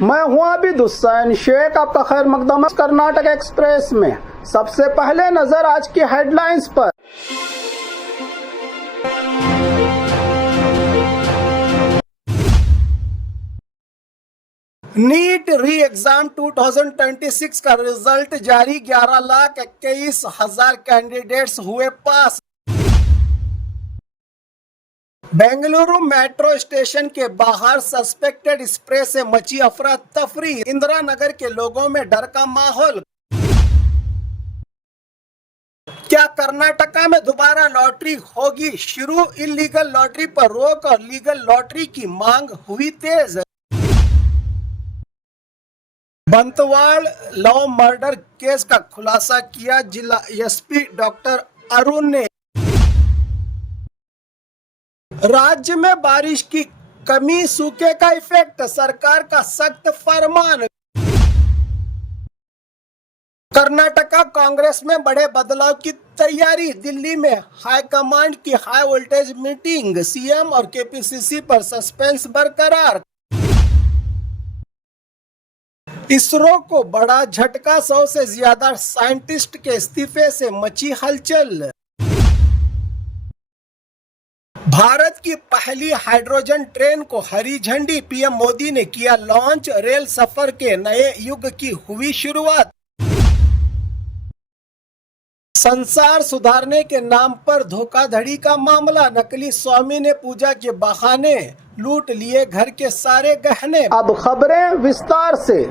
मैं हूं आबिद हुसैन शेख, आपका खैर मकदम कर्नाटक एक्सप्रेस में। सबसे पहले नजर आज की हेडलाइंस पर। नीट री एग्जाम 2026 का रिजल्ट जारी। 11,21,000 कैंडिडेट्स हुए पास। बेंगलुरु मेट्रो स्टेशन के बाहर सस्पेक्टेड स्प्रे से मची अफरा तफरी। इंदिरा नगर के लोगों में डर का माहौल। क्या कर्नाटका में दोबारा लॉटरी होगी शुरू? इलीगल लॉटरी पर रोक और लीगल लॉटरी की मांग हुई तेज। बंतवाड़ लव मर्डर केस का खुलासा किया जिला एसपी डॉक्टर अरुण ने। राज्य में बारिश की कमी, सूखे का इफेक्ट, सरकार का सख्त फरमान। कर्नाटका कांग्रेस में बड़े बदलाव की तैयारी। दिल्ली में हाईकमांड की हाई वोल्टेज मीटिंग। सीएम और केपीसीसी पर सस्पेंस बरकरार। इसरो को बड़ा झटका, 100 से ज्यादा साइंटिस्ट के इस्तीफे से मची हलचल। भारत की पहली हाइड्रोजन ट्रेन को हरी झंडी, पीएम मोदी ने किया लॉन्च। रेल सफर के नए युग की हुई शुरुआत। संसार सुधारने के नाम पर धोखाधड़ी का मामला। नकली स्वामी ने पूजा के बहाने लूट लिए घर के सारे गहने। अब खबरें विस्तार से।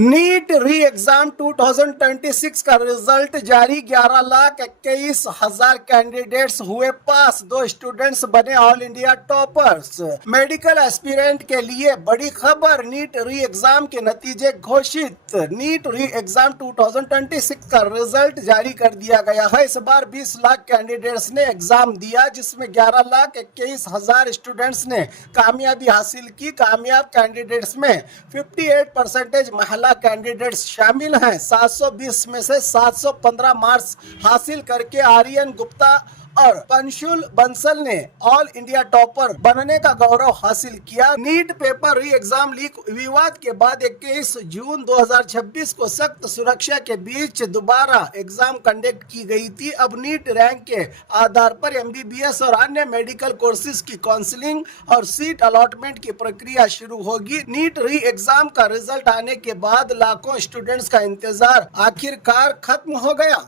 नीट री एग्जाम 2026 का रिजल्ट जारी। 11,21,000 कैंडिडेट्स हुए पास। 2 स्टूडेंट्स बने all India toppers. Medical aspirant के लिए बड़ी खबर। नीट री एग्जाम के नतीजे घोषित। नीट री एग्जाम 2026 का रिजल्ट जारी कर दिया गया है। इस बार 20 लाख कैंडिडेट्स ने एग्जाम दिया, जिसमें 11,21,000 स्टूडेंट्स ने कामयाबी हासिल की। कामयाब कैंडिडेट्स में 58% महिला कैंडिडेट्स शामिल हैं। 720 में से 715 मार्क्स हासिल करके आर्यन गुप्ता और पंशुल बंसल ने ऑल इंडिया टॉपर बनने का गौरव हासिल किया। NEET paper re exam leak विवाद के बाद 21 जून 2026 को सख्त सुरक्षा के बीच दोबारा एग्जाम कंडक्ट की गई थी। अब नीट रैंक के आधार पर एमबीबीएस और अन्य मेडिकल कोर्सेज की काउंसलिंग और सीट अलॉटमेंट की प्रक्रिया शुरू होगी। नीट री एग्जाम का रिजल्ट आने के बाद लाखों स्टूडेंट्स का इंतजार आखिरकार खत्म हो गया।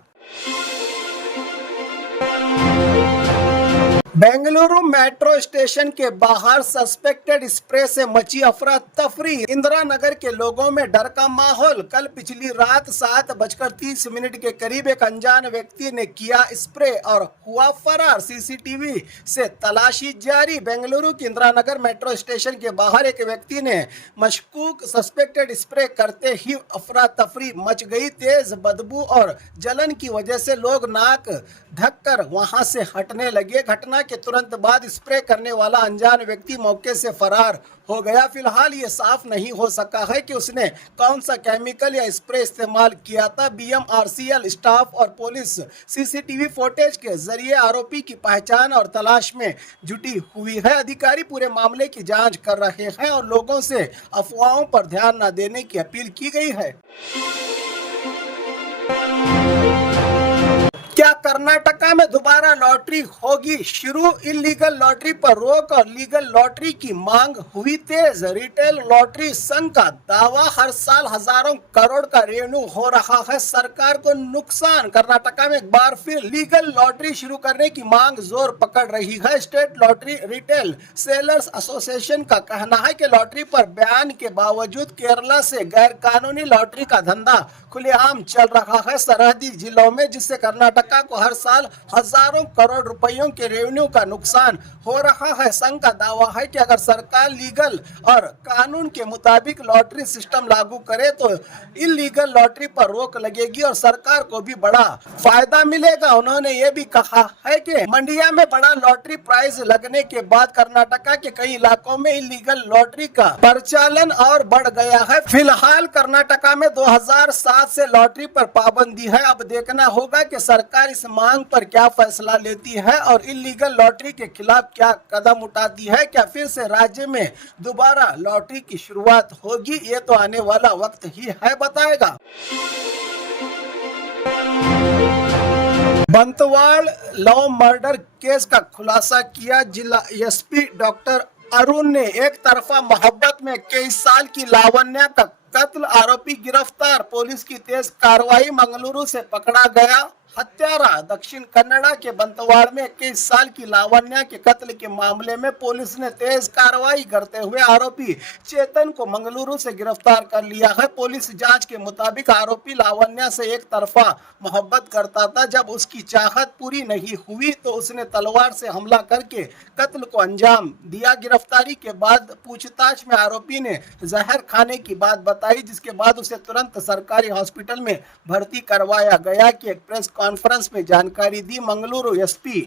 बेंगलुरु मेट्रो स्टेशन के बाहर सस्पेक्टेड स्प्रे से मची अफरा तफरी। इंदिरा नगर के लोगों में डर का माहौल। कल पिछली रात 7:30 के करीब एक अनजान व्यक्ति ने किया स्प्रे और हुआ फरार। सीसीटीवी से तलाशी जारी। बेंगलुरु की इंदिरा नगर मेट्रो स्टेशन के बाहर एक व्यक्ति ने मशकूक सस्पेक्टेड स्प्रे करते ही अफरा तफरी मच गई। तेज बदबू और जलन की वजह से लोग नाक ढककर वहां से हटने लगे। घटना के तुरंत बाद स्प्रे करने वाला अनजान व्यक्ति मौके से फरार हो गया। फिलहाल ये साफ नहीं हो सका है कि उसने कौन सा केमिकल या स्प्रे इस्तेमाल किया था। बीएमआरसीएल स्टाफ और पुलिस सीसीटीवी फुटेज के जरिए आरोपी की पहचान और तलाश में जुटी हुई है। अधिकारी पूरे मामले की जांच कर रहे हैं और लोगों से अफवाहों पर ध्यान न देने की अपील की गई है। क्या कर्नाटका में दोबारा लॉटरी होगी शुरू? इलीगल लॉटरी पर रोक और लीगल लॉटरी की मांग हुई तेज। रिटेल लॉटरी संघ का दावा, हर साल हजारों करोड़ का रेवेन्यू हो रहा है, सरकार को नुकसान। कर्नाटका में एक बार फिर लीगल लॉटरी शुरू करने की मांग जोर पकड़ रही है। State lottery retail sellers association का कहना है कि लॉटरी पर बैन के बावजूद केरला से गैर कानूनी लॉटरी का धंधा खुलेआम चल रहा है सरहदी जिलों में, जिससे कर्नाटक को हर साल हजारों करोड़ रुपयों के रेवेन्यू का नुकसान हो रहा है। संघ का दावा है कि अगर सरकार लीगल और कानून के मुताबिक लॉटरी सिस्टम लागू करे तो इलीगल लॉटरी पर रोक लगेगी और सरकार को भी बड़ा फायदा मिलेगा। उन्होंने ये भी कहा है कि मंडिया में बड़ा लॉटरी प्राइज लगने के बाद कर्नाटका के कई इलाकों में इलीगल लॉटरी का परिचालन और बढ़ गया है। फिलहाल कर्नाटका में 2007 से लॉटरी पर पाबंदी है। अब देखना होगा कि सरकार इस इस मांग पर क्या फैसला लेती है और इलीगल लॉटरी के खिलाफ क्या कदम उठाती है। क्या फिर से राज्य में दोबारा लॉटरी की शुरुआत होगी, ये तो आने वाला वक्त ही है बताएगा। बंतवाड़ लव मर्डर केस का खुलासा किया जिला एसपी डॉक्टर अरुण ने। एक तरफा मोहब्बत में 21 साल की लावण्या का कत्ल, आरोपी गिरफ्तार, पुलिस की तेज कार्रवाई, मंगलुरु से पकड़ा गया हत्यारा। दक्षिण कन्नड़ा के बंतवाड़ में 21 साल की लावण्या के कत्ल के मामले में पुलिस ने तेज कार्रवाई करते हुए आरोपी चेतन को मंगलुरु से गिरफ्तार कर लिया है। पुलिस जांच के मुताबिक आरोपी लावण्या से एक तरफा मोहब्बत करता था। जब उसकी चाहत पूरी नहीं हुई तो उसने तलवार से हमला करके कत्ल को अंजाम दिया। गिरफ्तारी के बाद पूछताछ में आरोपी ने जहर खाने की बात बताई, जिसके बाद उसे तुरंत सरकारी हॉस्पिटल में भर्ती करवाया गया कि एक प्रेस कॉन्फ्रेंस में जानकारी दी। मंगलुरु एसपी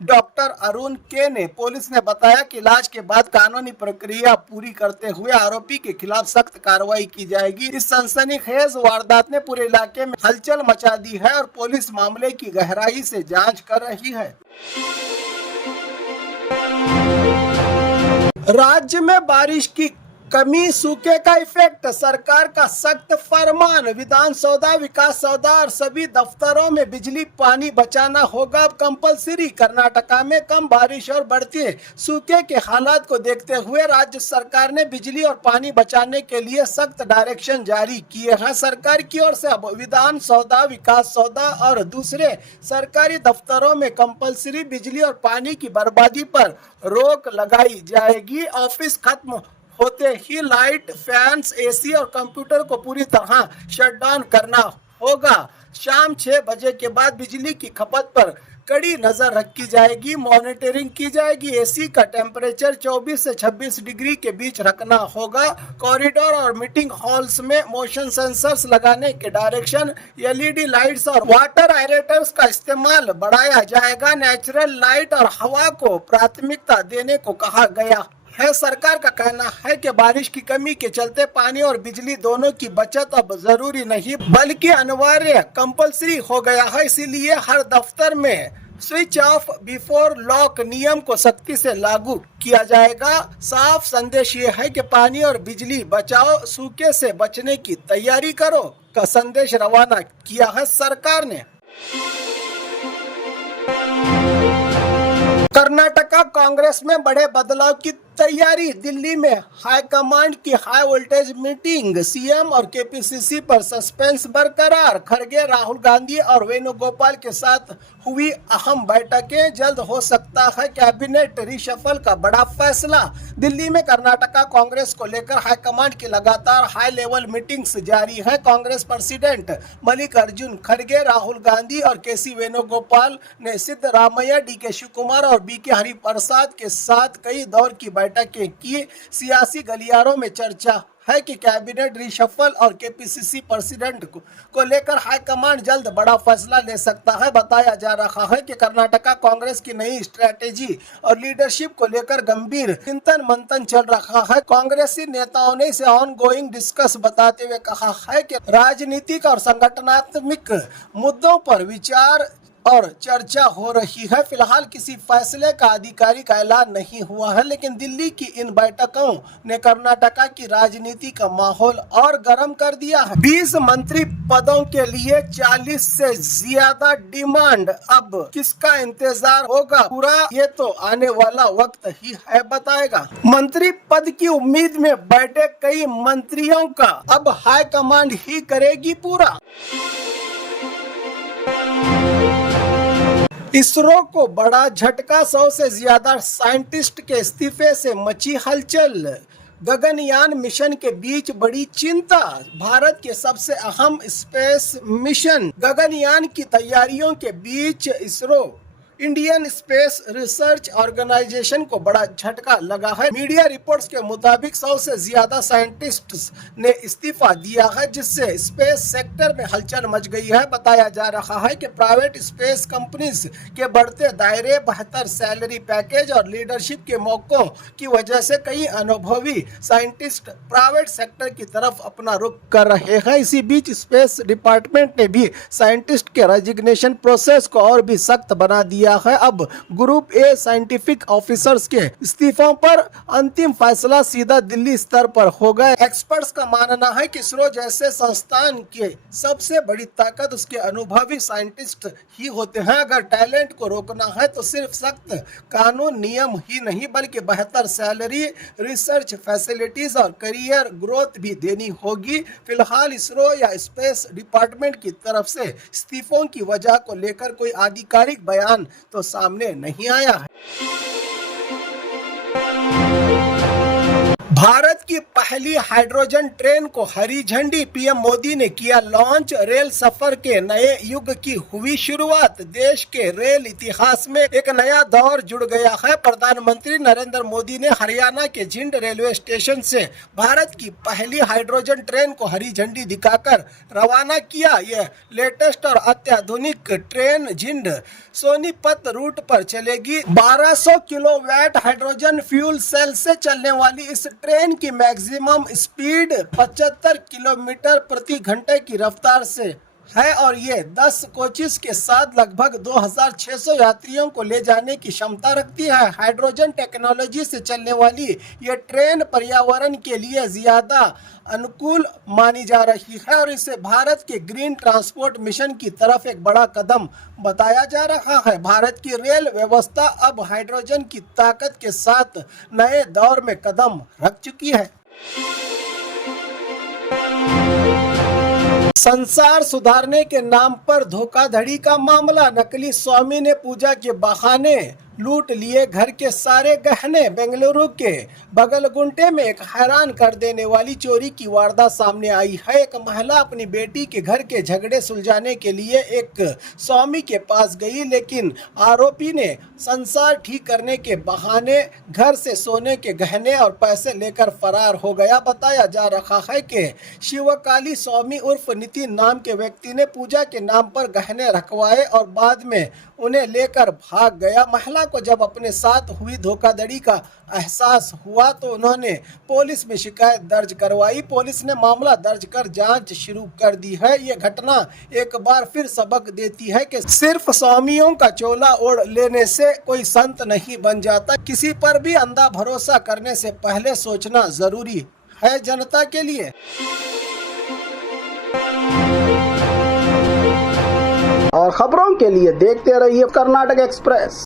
डॉक्टर अरुण के ने पुलिस ने बताया कि इलाज के बाद कानूनी प्रक्रिया पूरी करते हुए आरोपी के खिलाफ सख्त कार्रवाई की जाएगी। इस सनसनीखेज वारदात ने पूरे इलाके में हलचल मचा दी है और पुलिस मामले की गहराई से जांच कर रही है। राज्य में बारिश की कमी, सूखे का इफेक्ट, सरकार का सख्त फरमान, विधान सौदा, विकास सौदा और सभी दफ्तरों में बिजली पानी बचाना होगा अब कंपलसरी। कर्नाटका में कम बारिश और बढ़ते सूखे के हालात को देखते हुए राज्य सरकार ने बिजली और पानी बचाने के लिए सख्त डायरेक्शन जारी किए हैं। सरकार की ओर से अब विधान सौदा, विकास सौदा और दूसरे सरकारी दफ्तरों में कंपलसरी बिजली और पानी की बर्बादी पर रोक लगाई जाएगी। ऑफिस खत्म होते ही लाइट, फैंस, एसी और कंप्यूटर को पूरी तरह शटडाउन करना होगा। शाम 6 बजे के बाद बिजली की खपत पर कड़ी नजर रखी जाएगी, मॉनिटरिंग की जाएगी। एसी का टेम्परेचर 24 से 26 डिग्री के बीच रखना होगा। कॉरिडोर और मीटिंग हॉल्स में मोशन सेंसर्स लगाने के डायरेक्शन, एलईडी लाइट्स और वाटर एरेटर्स का इस्तेमाल बढ़ाया जाएगा। नेचुरल लाइट और हवा को प्राथमिकता देने को कहा गया है। सरकार का कहना है कि बारिश की कमी के चलते पानी और बिजली दोनों की बचत अब जरूरी नहीं बल्कि अनिवार्य कंपलसरी हो गया है। इसीलिए हर दफ्तर में स्विच ऑफ बिफोर लॉक नियम को सख्ती से लागू किया जाएगा। साफ संदेश ये है कि पानी और बिजली बचाओ, सूखे से बचने की तैयारी करो का संदेश रवाना किया है सरकार ने। कर्नाटका कांग्रेस में बड़े बदलाव की तैयारी, दिल्ली में हाईकमांड की हाई वोल्टेज मीटिंग, सीएम और केपीसीसी पर सस्पेंस बरकरार, खड़गे, राहुल गांधी और वेणुगोपाल के साथ हुई अहम बैठकें, जल्द हो सकता है कैबिनेट रिशफल का बड़ा फैसला। दिल्ली में कर्नाटका कांग्रेस को लेकर हाईकमांड की लगातार हाई लेवल मीटिंग्स जारी है। कांग्रेस प्रेसिडेंट मल्लिकार्जुन खड़गे, राहुल गांधी और केसी वेणुगोपाल ने सिद्धरामैया, डीके शिवकुमार और बीके हरिप्रसाद के साथ कई दौर की बैठकें की। सियासी गलियारों में चर्चा है कि कैबिनेट रिशफल और केपीसीसी प्रेसिडेंट को लेकर हाईकमांड जल्द बड़ा फैसला ले सकता है। बताया जा रहा है कि कर्नाटका कांग्रेस की नई स्ट्रेटेजी और लीडरशिप को लेकर गंभीर चिंतन मंथन चल रहा है। कांग्रेसी नेताओं ने इसे ऑन गोइंग डिस्कस बताते हुए कहा है कि राजनीतिक और संगठनात्मक मुद्दों पर विचार और चर्चा हो रही है। फिलहाल किसी फैसले का आधिकारिक ऐलान नहीं हुआ है, लेकिन दिल्ली की इन बैठकों ने कर्नाटका की राजनीति का माहौल और गर्म कर दिया है। 20 मंत्री पदों के लिए 40 से ज्यादा डिमांड, अब किसका इंतजार होगा पूरा, ये तो आने वाला वक्त ही है बताएगा। मंत्री पद की उम्मीद में बैठे कई मंत्रियों का अब हाईकमांड ही करेगी पूरा। इसरो को बड़ा झटका, 100 से ज्यादा साइंटिस्ट के इस्तीफे से मची हलचल। गगनयान मिशन के बीच बड़ी चिंता, भारत के सबसे अहम स्पेस मिशन गगनयान की तैयारियों के बीच ISRO Indian Space Research Organisation को बड़ा झटका लगा है। मीडिया रिपोर्ट्स के मुताबिक 100 से ज्यादा साइंटिस्ट्स ने इस्तीफा दिया है, जिससे स्पेस सेक्टर में हलचल मच गई है। बताया जा रहा है कि प्राइवेट स्पेस कंपनीज के बढ़ते दायरे, बेहतर सैलरी पैकेज और लीडरशिप के मौकों की वजह से कई अनुभवी साइंटिस्ट प्राइवेट सेक्टर की तरफ अपना रुख कर रहे हैं। इसी बीच स्पेस डिपार्टमेंट ने भी साइंटिस्ट के रेजिग्नेशन प्रोसेस को और भी सख्त बना दिया है। अब ग्रुप ए साइंटिफिक ऑफिसर्स के इस्तीफों पर अंतिम फैसला सीधा दिल्ली स्तर पर होगा। एक्सपर्ट्स का मानना है कि इसरो जैसे संस्थान की सबसे बड़ी ताकत उसके अनुभवी साइंटिस्ट ही होते हैं। अगर टैलेंट को रोकना है तो सिर्फ सख्त कानून नियम ही नहीं, बल्कि बेहतर सैलरी, रिसर्च फैसिलिटीज और करियर ग्रोथ भी देनी होगी। फिलहाल इसरो या स्पेस डिपार्टमेंट की तरफ से इस्तीफों की वजह को लेकर कोई आधिकारिक बयान तो सामने नहीं आया है। भारत की पहली हाइड्रोजन ट्रेन को हरी झंडी, पीएम मोदी ने किया लॉन्च। रेल सफर के नए युग की हुई शुरुआत। देश के रेल इतिहास में एक नया दौर जुड़ गया है। प्रधानमंत्री नरेंद्र मोदी ने हरियाणा के जिंद रेलवे स्टेशन से भारत की पहली हाइड्रोजन ट्रेन को हरी झंडी दिखाकर रवाना किया। यह लेटेस्ट और अत्याधुनिक ट्रेन जिंद सोनीपत रूट पर चलेगी। 1200 किलोवाट हाइड्रोजन फ्यूल सेल से चलने वाली इस ट्रेन की मैक्सिमम स्पीड 75 किलोमीटर प्रति घंटे की रफ्तार से है और ये 10 कोचेस के साथ लगभग 2600 यात्रियों को ले जाने की क्षमता रखती है। हाइड्रोजन टेक्नोलॉजी से चलने वाली ये ट्रेन पर्यावरण के लिए ज्यादा अनुकूल मानी जा रही है और इसे भारत के ग्रीन ट्रांसपोर्ट मिशन की तरफ एक बड़ा कदम बताया जा रहा है। भारत की रेल व्यवस्था अब हाइड्रोजन की ताकत के साथ नए दौर में कदम रख चुकी है। संसार सुधारने के नाम पर धोखाधड़ी का मामला। नकली स्वामी ने पूजा के बहाने लूट लिए घर के सारे गहने। बेंगलुरु के बगलगुंटे में एक हैरान कर देने वाली चोरी की वारदात सामने आई है। एक महिला अपनी बेटी के घर के झगड़े सुलझाने के लिए एक स्वामी के पास गई, लेकिन आरोपी ने संसार ठीक करने के बहाने घर से सोने के गहने और पैसे लेकर फरार हो गया। बताया जा रहा है कि शिवकाली स्वामी उर्फ नितिन नाम के व्यक्ति ने पूजा के नाम पर गहने रखवाए और बाद में उन्हें लेकर भाग गया। महिला को जब अपने साथ हुई धोखाधड़ी का एहसास हुआ तो उन्होंने पुलिस में शिकायत दर्ज करवाई। पुलिस ने मामला दर्ज कर जांच शुरू कर दी है। ये घटना एक बार फिर सबक देती है कि सिर्फ स्वामियों का चोला ओढ़ लेने से कोई संत नहीं बन जाता। किसी पर भी अंधा भरोसा करने से पहले सोचना जरूरी है जनता के लिए। और खबरों के लिए देखते रहिए कर्नाटक एक्सप्रेस।